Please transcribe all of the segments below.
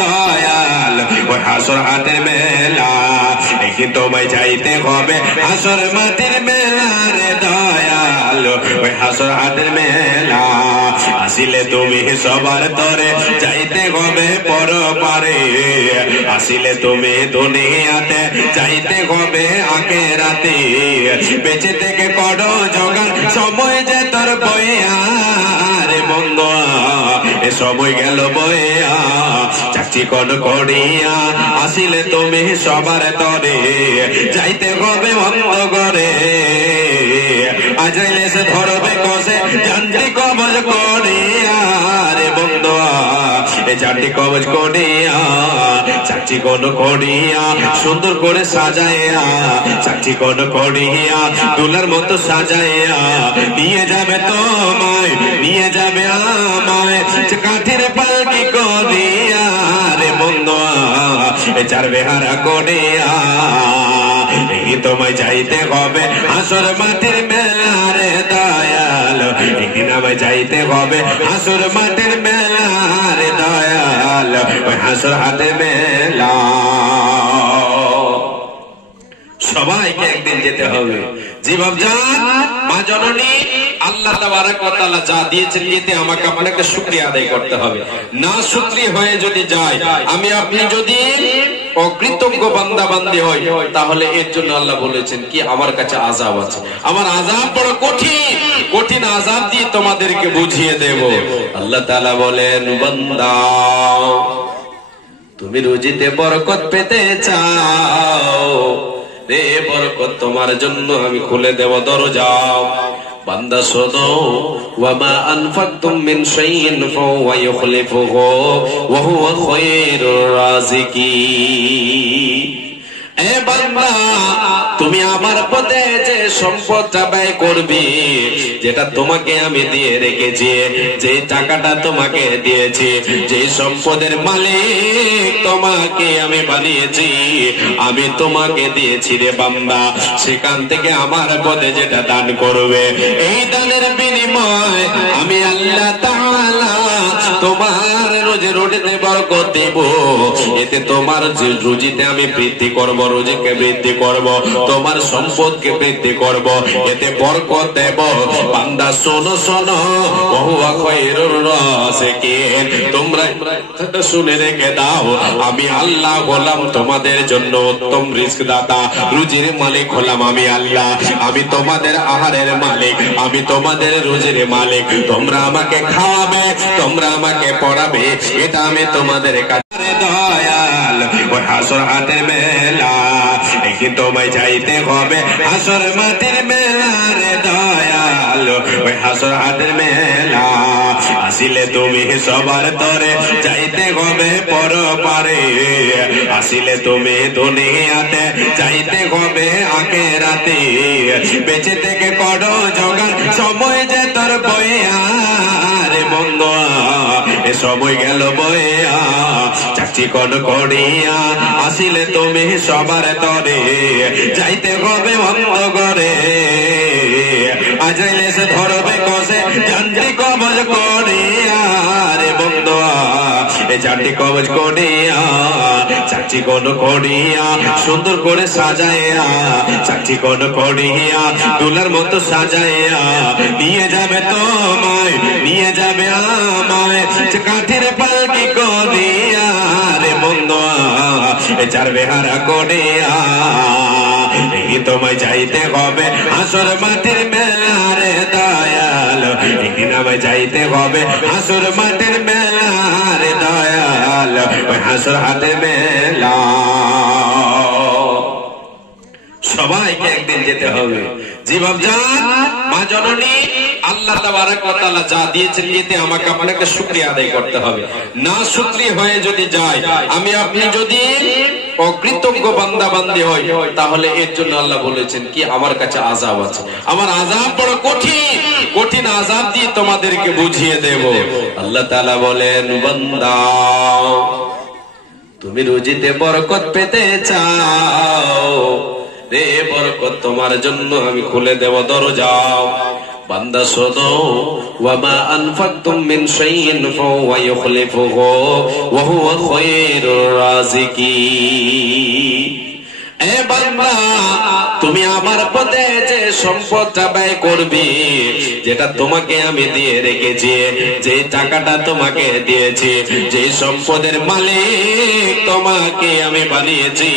দয়াল ওই হাসর হাতের মেলা, একদিন তোমায় যাইতে হবে হাসর মাঠের মেলা রে দয়াল ওই হাসর হাতের মেলা। আসিলে তুমি সবার তরে যাইতে হবে পরপারে, আসিলে তুমি দুনিয়াতে যাইতে হবে আখিরাতে। বেঁচে থেকে করো জোগাড় সময় যে তোর বইয়া রে বন্ধু, এ সময় গেল বইয়া চাকরি কোন করিয়া। আসিলে তুমি সবার তরে যাইতে হবে বন্ধ করে, আজাইলে সে ধরবে কষে জানটি কবজ করিয়া রে বন্ধু, এ জানটি কবজ করিয়া চাকরি কোন করিয়া সুন্দর করে সাজাইয়া, চাকরি কোন করিয়া দুলার মতো সাজাইয়া নিয়ে যাবে তোমায়, নিয়ে যাবে আমায় কাঠের পালকি করিয়া রে বন্ধু, এ চার বেহারা করিয়া। এই তোমায় যাইতে হবে হাসর মাঠের মেলা রে দয়াল, একদিন আমায় যাইতে হবে হাসর মাঠের মেলা রে দয়াল ওই হাসর হাতের মেলা। সবাইকে একদিন যেতে হবে। জীবন যান মা জননী আল্লাহ তাবারক ওয়া তাআলা যা দিয়েছেন এতে আমাকে আপনাকে শুকরিয়া আদায় করতে হবে। না শুকরিয়া হয়ে যদি যায়, আমি আপনি যদি অকৃতজ্ঞ বান্দা বান্দি হই, তাহলে এর জন্য আল্লাহ বলেছেন কি আমার কাছে আযাব আছে, আমার আযাব বড় কঠিন, কঠিন আযাব দিয়ে তোমাদেরকে বুঝিয়ে দেব। আল্লাহ তাআলা বলেন বান্দা তুমি রুজিতে বরকত পেতে চাও রে, বরকত তোমার জন্য আমি খুলে দেব দরজা। বান্দা শোনো ওয়ামা আনফাকতুম মিন শাইইন ফাহুয়া ইউখলিফুহু ওয়া হুয়া খায়রুর রাযিকিন। এ বান্দা তুমি আমার পথে যে সম্পদটা ব্যয় করবে, যেটা তোমাকে আমি দিয়ে রেখেছি, যে টাকাটা তোমাকে দিয়েছি, যে সম্পদের মালিক তোমাকে আমি বানিয়েছি, আমি তোমাকে দিয়েছি রে বান্দা, সেখান থেকে আমার পথে যেটা দান করবে, এই দানের বিনিময় আমি আল্লাহ তাআলা তোমার রোজে রোটিতে বরকত দেব। এতে তোমার রুজিতে আমি বৃদ্ধি করব, রুজিকে বৃদ্ধি করব, তোমার সম্পদকে বৃদ্ধি করব, এতে বরকত দেব। বান্দা শোনো শোনো ওহুয়া খায়রুর রাযিকিন, তোমরা শুনে রেখে দাও, আমি আল্লাহ হলাম তোমাদের জন্য উত্তম রিজক দাতা, রুজির মালিক হলাম আমি আল্লাহ। আমি তোমাদের আহারের মালিক, আমি তোমাদের রুজির মালিক। তোমরা আমাকে খাওয়াবে, তোমরা আমাকে পড়াবে, এটা আমি তোমাদের কাছে দয়াল ওই হাসর হাতের মেলা, একদিন তোমায় যাইতে হবে হাসর মাঠের মেলা রে দয়াল ওই হাসর হাতের মেলা। আসিলে তুমি সবার তরে যাইতে হবে পরপারে, আসিলে তুমি দুনিয়াতে যাইতে হবে আখিরাতে। বেঁচে থেকে করো জোগাড় সময় যে তোর বইয়া রে বন্ধু, এ সময় গেল বইয়া চাকরি কোন করিয়া। আসিলে তুমি সবার তরে যাইতে হবে বন্ধ করে, আজাইলে সে ধরবে কষে জানটি কবজ করিয়া রে বন্ধু, এ জানটি কবজ করিয়া চাকরি কোন করিয়া সুন্দর করে সাজাইয়া, চাকরি কোন করিয়া দুলার মতো সাজাইয়া নিয়ে যাবে তোমায়, নিয়ে যাবে আমায় কাঠের পালকি করিয়া রে বন্ধু, এ চার বেহারা করিয়া। এই তোমায় যাইতে হবে হাসর মাঠের মেলা রে দয়াল, একদিন আমায় যাইতে হবে হাসর মাঠের মেলা রে দয়াল ওই হাসর হাতের মেলা। সবাইকে একদিন যেতে হবে। জীবন যান মা জননী আল্লাহ তাবারক ওয়া তাআলা যা দিয়েছেন এতে আমাকে আপনাকে শুকরিয়া আদায় করতে হবে। না শুকরিয়া হয়ে যদি যায়, আমি আপনি যদি অকৃতজ্ঞ বান্দা বান্দি হই, তাহলে এর জন্য আল্লাহ বলেছেন কি আমার কাছে আযাব আছে, আমার আযাব বড় কঠিন, কঠিন আযাব দিয়ে তোমাদেরকে বুঝিয়ে দেব। আল্লাহ তাআলা বলেন বান্দা তুমি রুজিতে বরকত পেতে চাও রে, বরকত তোমার জন্য আমি খুলে দেব দরজা। বান্দা শোনো, ওয়ামা আনফাকতুম মিন শাইইন ফাহুয়া ইউখলিফুহু ওয়া হুয়া খায়রুর রাযিকিন। এ বান্দা, তুমি আমার পথে যে সম্পদটা ব্যয় করবে, যেটা তোমাকে আমি দিয়ে রেখেছি, যে টাকাটা তোমাকে দিয়েছি, যে সম্পদের মালিক তোমাকে আমি বানিয়েছি,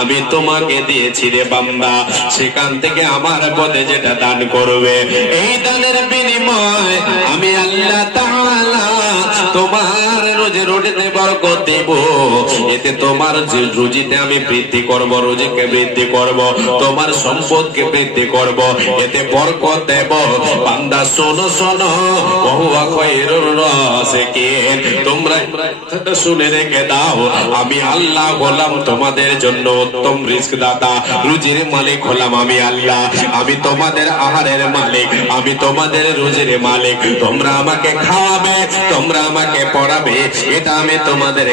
আমি তোমাকে দিয়েছি রে বান্দা, সেখান থেকে আমার পথে যেটা দান করবে, এই দানের বিনিময় আমি আল্লাহ তাআলা তোমার রোজে রুজিতে বরকত দেব। এতে তোমার রুজিতে আমি বৃদ্ধি করব, রুজিকে বৃদ্ধি করব, তোমার সম্পদকে বৃদ্ধি করব, এতে বরকত দেব। বান্দা শোনো শোনো, ওয়া খায়রুর রাযিকিন, তোমরা শুনে রেখে দাও, আমি আল্লাহ হলাম তোমাদের জন্য উত্তম রিজক দাতা, রুজির মালিক হলাম আমি আল্লাহ। আমি তোমাদের আহারের মালিক, আমি তোমাদের রুজির মালিক। তোমরা আমাকে খাওয়াবে, তোমরা আমাকে পড়াবে, এটা আমি তোমাদের